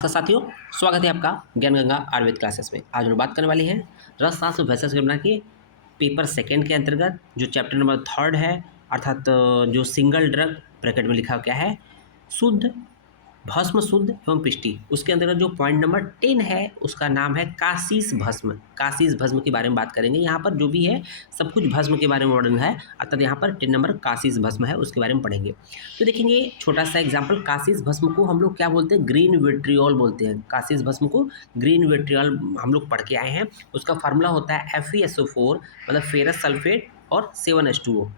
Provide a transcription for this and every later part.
तो साथियों, स्वागत है आपका ज्ञान गंगा आयुर्वेद क्लासेस में। आज हम बात करने वाली है रस शास्त्र वैशेष गणना के पेपर सेकंड के अंतर्गत जो चैप्टर नंबर थर्ड है, अर्थात जो सिंगल ड्रग ब्रैकेट में लिखा क्या है, शुद्ध भस्म शुद्ध एवं पिष्टि। उसके अंतर्गत जो पॉइंट नंबर 10 है उसका नाम है काशीस भस्म। काशीस भस्म के बारे में बात करेंगे। यहाँ पर जो भी है सब कुछ भस्म के बारे में वर्णन है, अर्थात यहाँ पर 10 नंबर काशीस भस्म है, उसके बारे में पढ़ेंगे। तो देखेंगे छोटा सा एग्जाम्पल, काशीस भस्म को हम लोग क्या बोलते हैं, ग्रीन विट्रियोल बोलते हैं। काशीस भस्म को ग्रीन विट्रियोल हम लोग पढ़ के आए हैं। उसका फार्मूला होता है FeSO4 मतलब फेरस सल्फेट और 7H2O।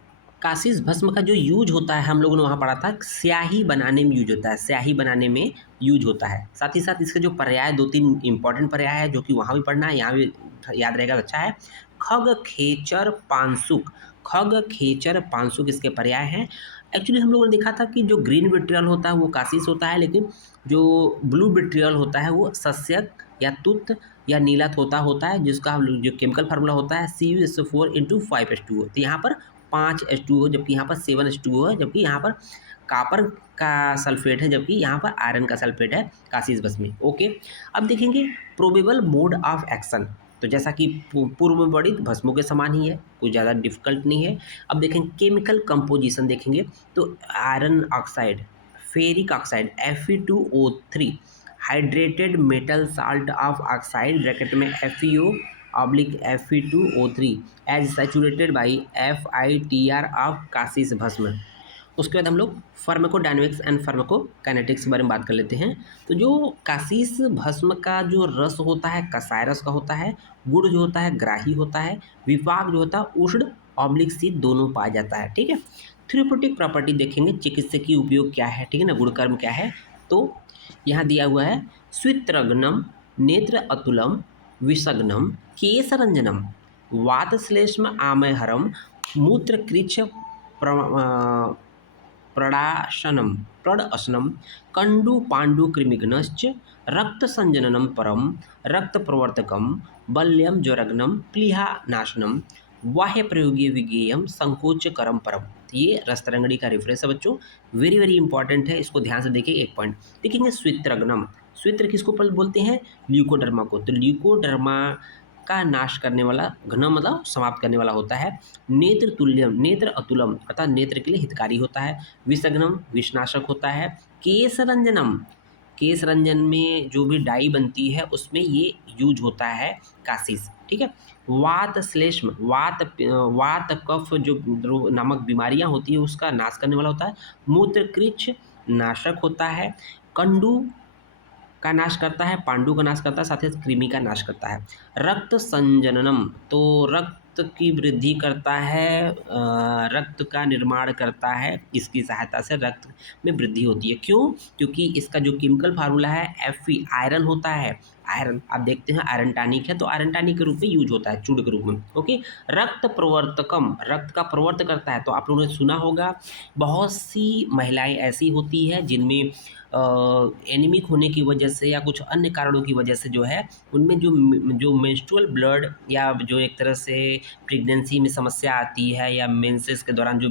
काशीस भस्म का जो यूज होता है हम लोगों ने वहाँ पढ़ा था, स्याही बनाने में यूज होता है, स्याही बनाने में यूज होता है। साथ ही साथ इसके जो पर्याय 2-3 इंपॉर्टेंट पर्याय है जो कि वहाँ भी पढ़ना है, यहाँ भी याद रहेगा तो अच्छा है। खग खेचर पांसुक, खग खेचर पांसुक इसके पर्याय हैं। एक्चुअली हम लोगों ने देखा था कि जो ग्रीन विट्रियल होता है वो काशीस होता है, लेकिन जो ब्लू विट्रियल होता है वो सस्यक या तुत या नीला तोता होता है, जिसका जो केमिकल फार्मूला होता है CuSO4 × 5H2O। तो यहाँ पर 5H2O जबकि यहाँ पर 7H2O है, जबकि यहाँ पर कापर का सल्फेट है, जबकि यहाँ पर आयरन का सल्फेट है काशीस भस्म में। ओके, अब देखेंगे प्रोबेबल मोड ऑफ एक्शन। तो जैसा कि पूर्व में वर्णित भस्मों के समान ही है, कुछ ज़्यादा डिफिकल्ट नहीं है। अब देखेंगे केमिकल कंपोजिशन देखेंगे तो iron oxide, ferric oxide Fe2O3, hydrated metal salt of oxide bracket में FeO/Fe2O3 as saturated by FITR of kasis bhasma. उसके बाद हम लोग फार्माकोडायनेमिक्स एंड फार्माकोकाइनेटिक्स के बारे में बात कर लेते हैं। तो जो काशीस भस्म का जो रस होता है कसाय रस का होता है, गुड़ जो होता है ग्राही होता है, विपाक जो होता है उष्ण/शीत दोनों पाया जाता है। ठीक है, थेरेप्यूटिक प्रॉपर्टी देखेंगे, चिकित्सकीय उपयोग क्या है, ठीक है ना, गुणकर्म क्या है। तो यहाँ दिया हुआ है स्वित्रग्नम, नेत्र अतुलम, विषग्नम, केसरंजनम, वातश्लेष्म आमयहरम, मूत्रकृच्छ प्रडाशनम प्रडअशनम, कंडु पांडु कृमिघ्नश्च, रक्तसंजननम परम, रक्त प्रवर्तकम, बल्यम ज्वरग्नम, प्लीहानाशनम, बाह्य प्रयोगी विज्ञेयम, संकोच करम परम। ये रस्तरंगड़ी का रेफरेंस है बच्चों, वेरी वेरी इंपॉर्टेंट है, इसको ध्यान से देखिए। एक पॉइंट देखेंगे, स्वित्रग्नम, स्वित्र किसको बोलते हैं, ल्यूकोडर्मा को। तो ल्यूकोडर्मा का नाश करने वाला, घन मतलब समाप्त करने वाला होता है। नेत्र तुल्यम, नेत्र अतुलम अर्थात नेत्र के लिए हितकारी होता है। विषग्नम विषनाशक होता है। केसरंजनम, केस रंजन में जो भी डाई बनती है उसमें ये यूज होता है काशीस। ठीक है, वात श्लेष्म, वात कफ जो नामक बीमारियां होती है उसका नाश करने वाला होता है। मूत्रकृच्छ नाशक होता है। कंडू का नाश करता है, पांडु का नाश करता है, साथ ही कृमि का नाश करता है। रक्त संजननम, तो रक्त की वृद्धि करता है, रक्त का निर्माण करता है, इसकी सहायता से रक्त में वृद्धि होती है। क्यों? क्योंकि इसका जो केमिकल फार्मूला है Fe, आयरन होता है। आयरन आप देखते हैं आयरन टॉनिक है, तो आयरन टॉनिक के रूप में यूज होता है, चूर्ण के रूप में। ओके, रक्त प्रवर्तकम, रक्त का प्रवर्त करता है। तो आप लोगों ने सुना होगा बहुत सी महिलाएं ऐसी होती है जिनमें एनीमिक होने की वजह से या कुछ अन्य कारणों की वजह से जो है उनमें जो मेंस्ट्रुअल ब्लड या जो एक तरह से प्रेगनेंसी में समस्या आती है या मेंसेस के दौरान जो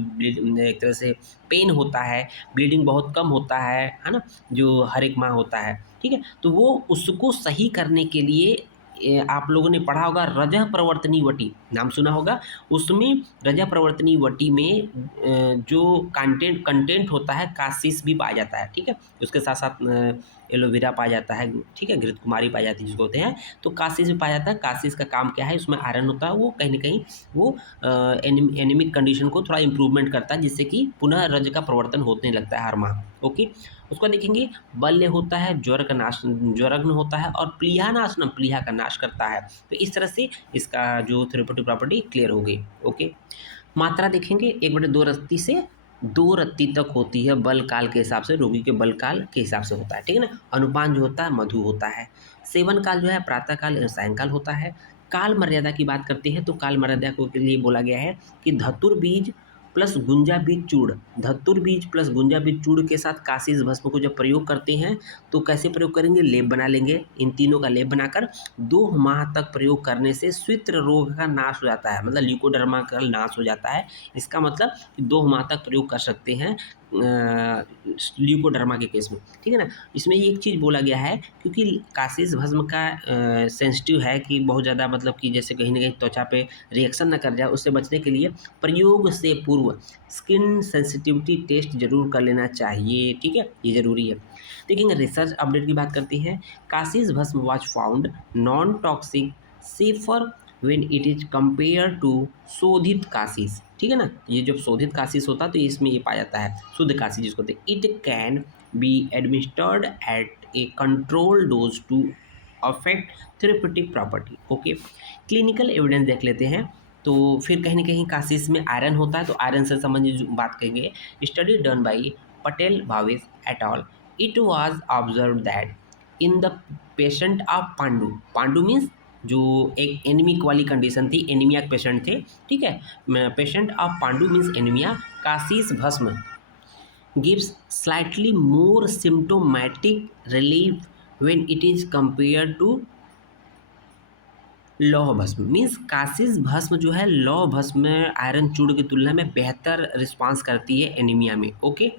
एक तरह से पेन होता है, ब्लीडिंग बहुत कम होता है ना, जो हर एक माह होता है। ठीक है, तो वो उसको सही करने के लिए आप लोगों ने पढ़ा होगा रजह प्रवर्तनी वटी, नाम सुना होगा। उसमें रजह प्रवर्तनी वटी में जो कंटेंट होता है काशीस भी पाया जाता है। ठीक है, उसके साथ साथ एलोवेरा पाया जाता है। ठीक है, घृत कुमारी पाई जाती है जिसको होते हैं, तो काशीस भी पाया जाता है। काशीस का काम क्या है, उसमें आयरन होता है, वो कहीं ना कहीं वो एनीमिक कंडीशन को थोड़ा इंप्रूवमेंट करता है, जिससे कि पुनः रज का प्रवर्तन होने लगता है हर माह। ओके, उसको देखेंगे बल्य होता है, ज्वर का नाश, ज्वरग्न होता है, और प्लीहानाशनम, प्लीहा का नाश करता है। तो इस तरह से इसका जो थेरेप्यूटिक प्रॉपर्टी क्लियर हो गई। ओके, मात्रा देखेंगे 1/2 रत्ती से 2 रत्ती तक होती है, बल काल के हिसाब से, रोगी के बल काल के हिसाब से होता है। ठीक है ना, अनुपान जो होता है मधु होता है। सेवन काल जो है प्रातः काल सायंकाल होता है। काल मर्यादा की बात करते हैं तो काल मर्यादा को के लिए बोला गया है कि धतुर बीज प्लस गुंजा बीज चूर्ण, धतुर बीज प्लस गुंजा बीज चूर्ण के साथ काशीस भस्म को जब प्रयोग करते हैं तो कैसे प्रयोग करेंगे, लेप बना लेंगे। इन तीनों का लेप बनाकर 2 माह तक प्रयोग करने से स्वित्र रोग का नाश हो जाता है, मतलब ल्यूकोडर्मा का नाश हो जाता है। इसका मतलब कि 2 माह तक प्रयोग कर सकते हैं ल्यूकोडर्मा के केस में, ठीक है ना। इसमें ये एक चीज़ बोला गया है क्योंकि कासीस भस्म का सेंसिटिव है कि बहुत ज़्यादा मतलब कि जैसे कहीं न कहीं त्वचा पे रिएक्शन ना कर जाए, उससे बचने के लिए प्रयोग से पूर्व स्किन सेंसिटिविटी टेस्ट ज़रूर कर लेना चाहिए, ठीक है, ये ज़रूरी है। देखिए रिसर्च अपडेट की बात करते हैं। Kasis bhasma was found non toxic safer when it is compare to shodhit kasis, ठीक है ना। ये जब शोधित कासीस होता है तो इसमें ये पाया जाता है शुद्ध कासीस जिसको कहते हैं। It can be administered at a control dose to affect therapeutic property. Okay, clinical evidence देख लेते हैं। तो फिर कहीं ना कहीं कासीस में आयरन होता है, तो आयरन से संबंधित जो बात कहेंगे, study done by Patel Bhavesh at all, it was observe that in the patient of Pandu, Pandu means जो एक एनीमिक वाली कंडीशन थी, एनीमिया के पेशेंट थे, ठीक है। Patient of pandu means anaemia, kasis bhasma gives slightly more symptomatic relief when it is compared to लौह भस्म। मीन्स कासीस भस्म जो है लौह भस्म में आयरन चूर्ण की तुलना में बेहतर रिस्पांस करती है एनीमिया में। ओके,